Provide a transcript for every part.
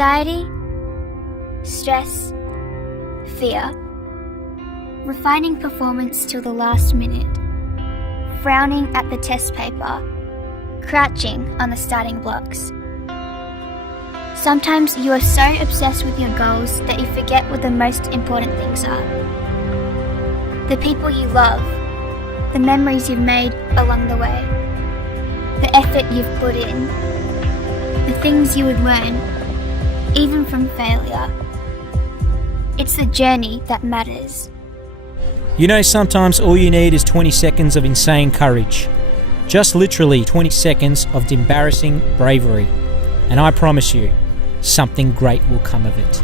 Anxiety, stress, fear. Refining performance till the last minute. Frowning at the test paper. Crouching on the starting blocks. Sometimes you are so obsessed with your goals that you forget what the most important things are. The people you love, the memories you've made along the way, the effort you've put in, the things you would learn, even from failure. It's the journey that matters. You know, sometimes all you need is 20 seconds of insane courage. Just literally 20 seconds of embarrassing bravery. And I promise you, something great will come of it.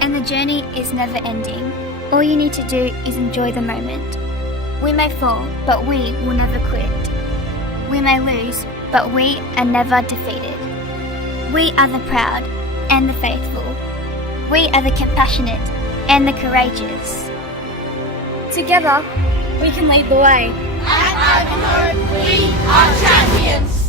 And the journey is never ending. All you need to do is enjoy the moment. We may fall, but we will never quit. We may lose, but we are never defeated. We are the proud and the faithful. We are the compassionate and the courageous. Together, we can lead the way. At Ivanhoe, we are champions!